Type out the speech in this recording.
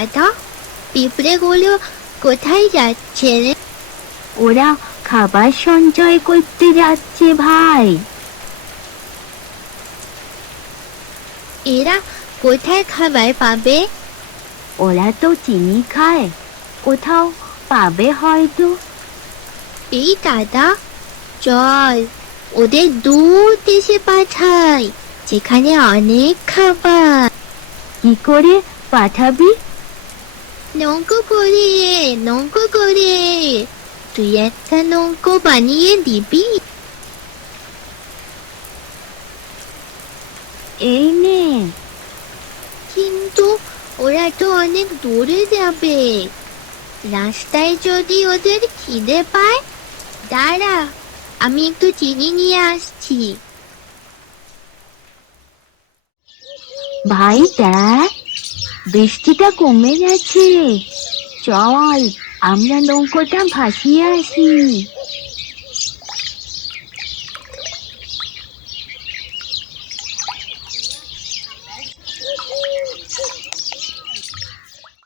দাদা, পিঁপড়েগুলো কোথায় যাচ্ছে রে? ওরা খাবার সঞ্চয় করতে যাচ্ছে ভাই। এরা কোথায় খাবার পাবে? ওরা তো চিনি খায়, কোথাও পাবে হয়তো। এই দাদা, চল ওদের দূর দেশে পাঠাই, যেখানে অনেক খাবার। কি করে পাঠাবি? নৌকো করে, নৌকো করে। তুই একটা নৌকো বানিয়ে দিবি? এই নে। কিন্তু ওরা তো অনেক দূরে যাবে, রাস্তায় যদি ওদের খিদে পায়। দাঁড়া, আমি একটু চিনি নিয়ে আসছি। ভাই দেখ, বৃষ্টিটা কমে গেছে, চল আমরা নৌকোটা ভাসিয়ে আসি।